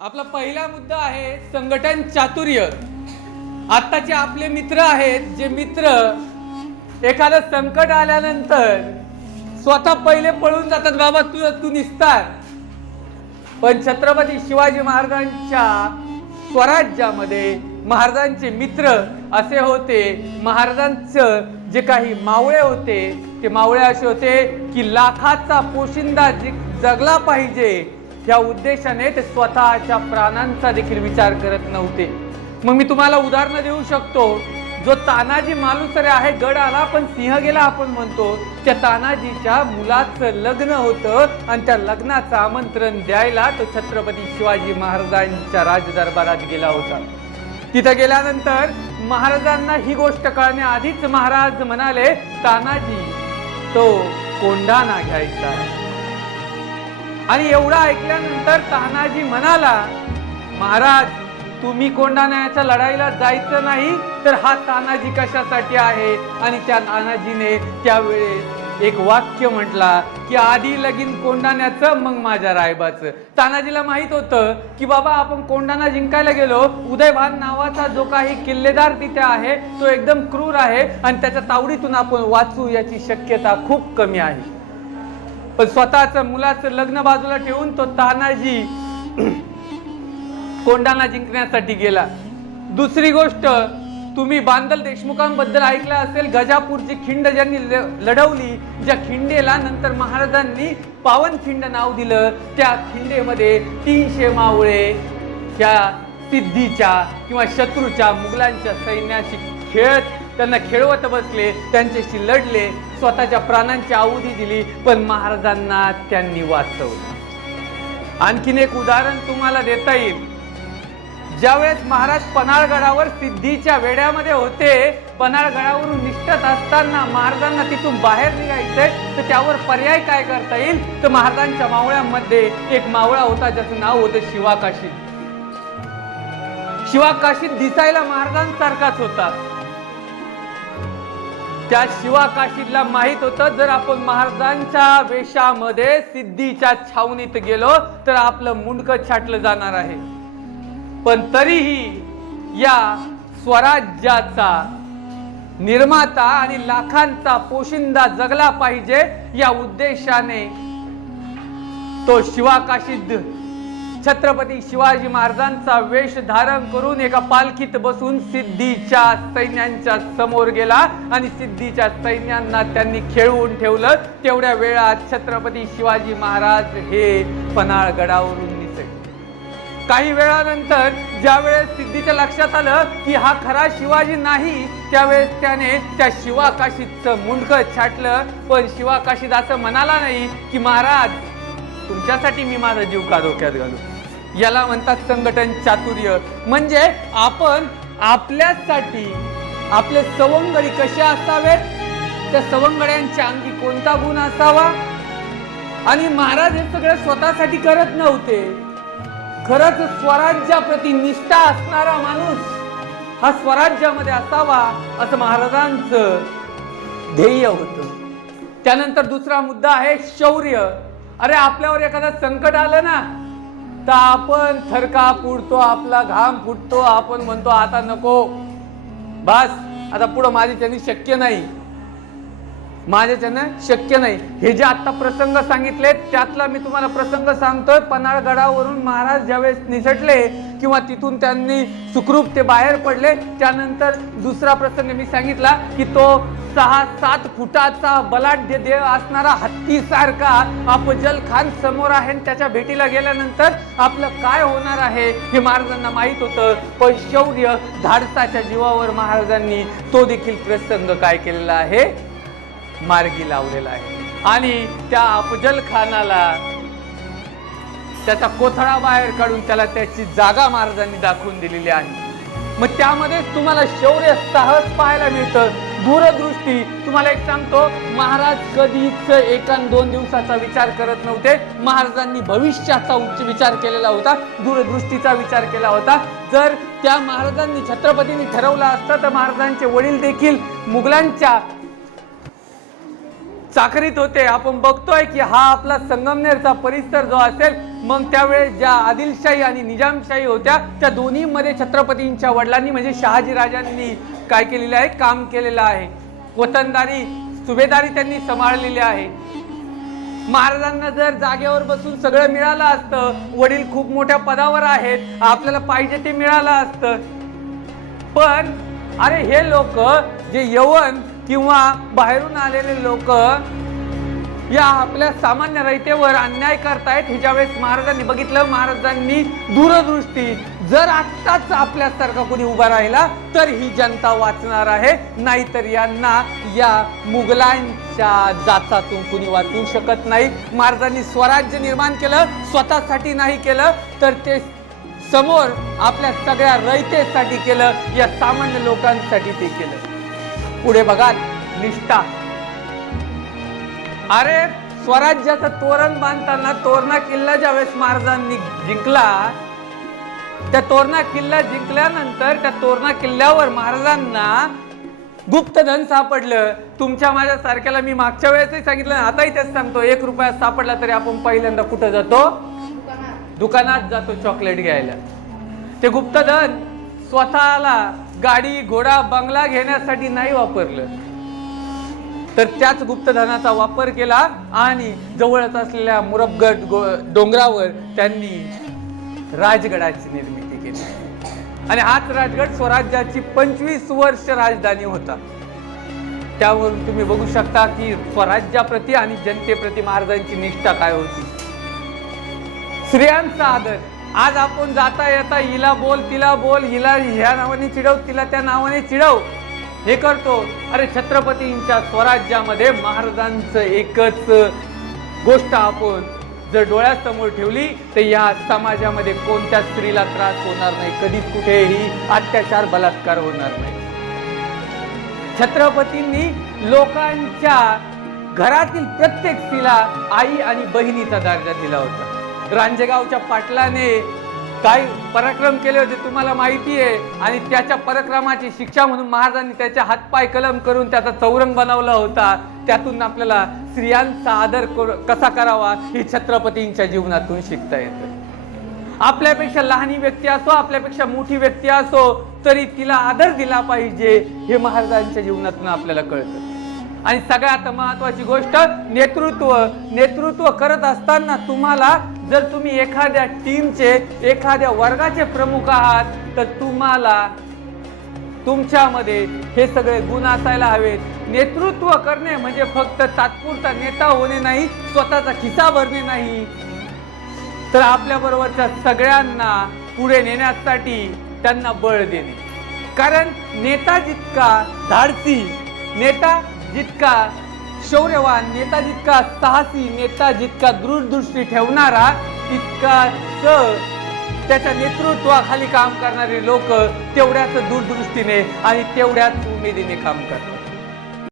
आपला पहिला मुद्दा आहे संघटन चातुर्य. आत्ताचे आपले मित्र आहेत जे मित्र एखादं संकट आल्यानंतर स्वतः पहिले पळून जातात बाबा तू तू निसतात पण छत्रपती शिवाजी महाराजांच्या स्वराज्यामध्ये महाराजांचे मित्र असे होते. महाराजांचं जे काही मावळे होते ते मावळे असे होते की लाखाचा पोशिंदा जगला पाहिजे. या उद्देशाने ते स्वतःच्या प्राणांचा देखील विचार करत नव्हते. मग मी तुम्हाला उदाहरणं देऊ शकतो. जो तानाजी मालुसरे आहे गड आला पण सिंह गेला आपण म्हणतो. त्या तानाजीच्या मुलाचं लग्न होतं आणि त्या लग्नाचं आमंत्रण द्यायला तो छत्रपती शिवाजी महाराजांच्या राजदरबारात गेला होता. तिथं गेल्यानंतर महाराजांना ही गोष्ट कळण्याआधीच महाराज म्हणाले तानाजी तो कोंढाणा घ्यायचा आणि एवढं ऐकल्यानंतर तानाजी म्हणाला महाराज तुम्ही कोंढाण्याच्या लढाईला जायचं नाही तर हा तानाजी कशासाठी आहे? आणि त्या तानाजीने त्यावेळेस एक वाक्य म्हटला की आधी लगीन कोंढाण्याचं मग माझ्या रायबाचं. तानाजीला माहीत होतं की बाबा आपण कोंढाणा जिंकायला गेलो. उदयभान नावाचा जो काही किल्लेदार तिथे आहे तो एकदम क्रूर आहे आणि त्याच्या तावडीतून आपण वाचू याची शक्यता खूप कमी आहे. पण स्वतःचं मुलाचं लग्न बाजूला ठेवून तो तानाजी कोंडाना जिंकण्यासाठी गेला. दुसरी गोष्ट तुम्ही बांदल देशमुखांबद्दल ऐकलं असेल गजापूरची खिंड ज्यांनी ल- लढवली ज्या खिंडेला नंतर महाराजांनी पावनखिंड नाव दिलं त्या खिंडेमध्ये तीनशे मावळे त्या सिद्धीच्या किंवा शत्रूच्या मुघलांच्या सैन्याशी खेळत त्यांना खेळवत बसले त्यांच्याशी लढले स्वतःच्या प्राणांची आहुती दिली पण महाराजांना त्यांनी वाचवलं. आणखीन एक उदाहरण तुम्हाला देता येईल. ज्यावेळेस महाराज पन्हाळगडावर सिद्धीच्या वेड्यामध्ये होते पन्हाळगडावरून निष्ठत असताना महाराजांना तिथून बाहेर निघायचंय तर त्यावर पर्याय काय करता येईल? तर महाराजांच्या मावळ्यामध्ये एक मावळा होता ज्याचं नाव होतं शिवाकाशी शिवाकाशी दिसायला महाराजांसारखाच होता. त्या शिवाकाशीला माहीत होतं जर आपण महाराजांच्या वेशामध्ये सिद्धीच्या छावणीत गेलो तर आपलं मुंडकं छाटलं जाणार आहे. पण तरीही या स्वराज्याचा निर्माता आणि लाखांचा पोशिंदा जगला पाहिजे या उद्देशाने तो शिवाकाशीत छत्रपती शिवाजी महाराजांचा वेश धारण करून एका पालखीत बसून सिद्धीच्या सैन्यांच्या समोर गेला आणि सिद्धीच्या सैन्यांना त्यांनी खेळवून ठेवलं. तेवढ्या वेळात छत्रपती शिवाजी महाराज हे पन्हाळगडावरून निसटले काही वेळानंतर ज्यावेळेस सिद्धीच्या लक्षात आलं की हा खरा शिवाजी नाही त्यावेळेस त्याने त्या शिवाकाशीचं मुंडकं छाटलं. पण शिवाकाशीत असं म्हणाला नाही की महाराज तुमच्यासाठी मी माझा जीव का धोक्यात घालू? याला म्हणतात संघटन चातुर्य. म्हणजे आपण आपल्यासाठी आपले सवंगडी कसे असावेत? त्या सवंगड्यांच्या अंगी कोणता गुण असावा? आणि महाराज हे सगळं स्वतःसाठी करत नव्हते. खरंच स्वराज्याप्रती निष्ठा असणारा माणूस हा स्वराज्यामध्ये असावा असं महाराजांचं ध्येय होतं. त्यानंतर दुसरा मुद्दा आहे शौर्य. अरे आपल्यावर एखादा संकट आलं ना तर आपण थरका फुटतो आपला घाम फुटतो आपण म्हणतो आता नको. बस आता पुढं माझी त्यांनी शक्य नाही. माझ्याच्यानं शक्य नाही. हे जे आता प्रसंग सांगितले त्यातला मी तुम्हाला प्रसंग सांगतोय. पन्हाळगडावरून महाराज ज्यावेळेस निसटले किंवा तिथून त्यांनी सुखरूप ते बाहेर पडले त्यानंतर दुसरा प्रसंग मी सांगितला की तो सहा सात फुटाचा बलाढ्य देव असणारा हत्तीसारखा अफजल खान समोर आहे आणि त्याच्या भेटीला गेल्यानंतर आपलं काय होणार आहे हे महाराजांना माहीत होतं. पण शौर्य धाडसाच्या जीवावर महाराजांनी तो देखील प्रसंग काय केलेला आहे? मार्गी लावलेला आहे. आणि त्या अफजल खानाला त्याचा कोथळा बाहेर काढून त्याला त्याची जागा महाराजांनी दाखवून दिलेली आहे. मग त्यामध्ये तुम्हाला शौर्य साहस पाहायला मिळतं. दूरदृष्टी तुम्हाला एक सांगतो महाराज कधीच एका दोन दिवसाचा विचार करत नव्हते. महाराजांनी भविष्याचा उच्च विचार केलेला होता दूरदृष्टीचा विचार केला होता. जर त्या महाराजांनी छत्रपतींनी ठरवलं असतं तर महाराजांचे वडील देखील मुघलांच्या चाकरीत होते. आपण बघतोय की हा आपला संगमनेरचा परिसर जो असेल मग त्यावेळेस ज्या आदिलशाही आणि निजामशाही होत्या त्या दोन्हीमध्ये छत्रपतींच्या वडिलांनी म्हणजे शहाजी राजांनी काय केलेलं आहे? काम केलेलं आहे. वतनदारी सुभेदारी त्यांनी सांभाळलेली आहे. महाराजांना जर जागेवर बसून सगळं मिळालं असतं वडील खूप मोठ्या पदावर आहेत आपल्याला पाहिजे ते मिळालं असतं. पण अरे हे लोक जे यवन किंवा बाहेरून आलेले लोक या आपल्या सामान्य रयतेवर अन्याय करतायत ह्याच्या वेळेस महाराजांनी बघितलं महाराजांनी दूरदृष्टी जर आत्ताच आपल्यासारखा कोणी उभा राहिला तर ही जनता वाचणार आहे. नाहीतर यांना या मुघलांच्या जाचातून कुणी वाचवू शकत नाही. महाराजांनी स्वराज्य निर्माण केलं स्वतःसाठी नाही केलं तर ते समोर आपल्या सगळ्या रयतेसाठी केलं या सामान्य लोकांसाठी ते केलं. पुढे बघा निष्ठा. अरे स्वराज्याचं तोरण बांधताना तोरणा किल्ला ज्यावेळेस महाराजांनी जिंकला त्या तोरणा किल्ला जिंकल्यानंतर त्या तोरणा किल्ल्यावर महाराजांना गुप्तधन सापडलं. तुमच्या माझ्या सारख्याला मी मागच्या वेळेसही सांगितलं आताही तेच सांगतो एक रुपया सापडला तरी आपण पहिल्यांदा कुठं जातो? दुकानात जातो चॉकलेट घ्यायला. ते गुप्तधन स्वतःला गाडी घोडा बंगला घेण्यासाठी नाही वापरलं. तर त्याच गुप्तधनाचा वापर केला आणि जवळच असलेल्या मुरबगड गो- डोंगरावर त्यांनी राजगडाची निर्मिती केली. आणि हाच राजगड स्वराज्याची पंचवीस वर्ष राजधानी होता. त्यावरून तुम्ही बघू शकता की स्वराज्याप्रती आणि जनतेप्रती महाराजांची निष्ठा काय होती. स्त्रियांचा आदर. आज आपण जाता येता हिला बोल तिला बोल हिला ह्या नावाने चिडव तिला त्या नावाने चिडव. हे करतो. अरे छत्रपतींच्या स्वराज्यामध्ये महाराजांचं एकच गोष्ट आपण जर डोळ्यासमोर ठेवली तर या समाजामध्ये कोणत्या स्त्रीला त्रास होणार नाही कधीच कुठेही अत्याचार बलात्कार होणार नाही. छत्रपतींनी लोकांच्या घरातील प्रत्येक स्त्रीला आई आणि बहिणीचा दर्जा दिला होता. रांजेगावच्या पाटलाने काय पराक्रम केले होते तुम्हाला माहिती आहे. आणि त्याच्या पराक्रमाची शिक्षा म्हणून महाराजांनी त्याच्या हातपाय कलम करून त्याचा चौरंग बनवला होता. त्यातून आपल्याला स्त्रियांचा आदर कसा करावा ही छत्रपतींच्या जीवनातून शिकता येतं. आपल्यापेक्षा लहानी व्यक्ती असो आपल्यापेक्षा मोठी व्यक्ती असो तरी तिला आदर दिला पाहिजे हे महाराजांच्या जीवनातून आपल्याला कळतं. आणि सगळ्यात महत्वाची गोष्ट नेतृत्व. नेतृत्व करत असताना तुम्हाला जर तुम्ही एखाद्या टीमचे एखाद्या वर्गाचे प्रमुख आहात तर तुम्हाला तुमच्यामध्ये हे सगळे गुण असायला हवेत. नेतृत्व करणे म्हणजे फक्त तात्पुरता नेता होणे नाही स्वतःचा खिसा भरणे नाही. तर आपल्या बरोबरच्या सगळ्यांना पुढे नेण्यासाठी त्यांना बळ देणे. कारण नेता जितका धाडसी नेता जितका शौर्यवान नेता जितका साहसी नेता जितका दूरदृष्टी ठेवणारा तितका त्याच्या नेतृत्वाखाली काम करणारे लोक तेवढ्याच दूरदृष्टीने आणि तेवढ्याच उमेदीने काम करतात.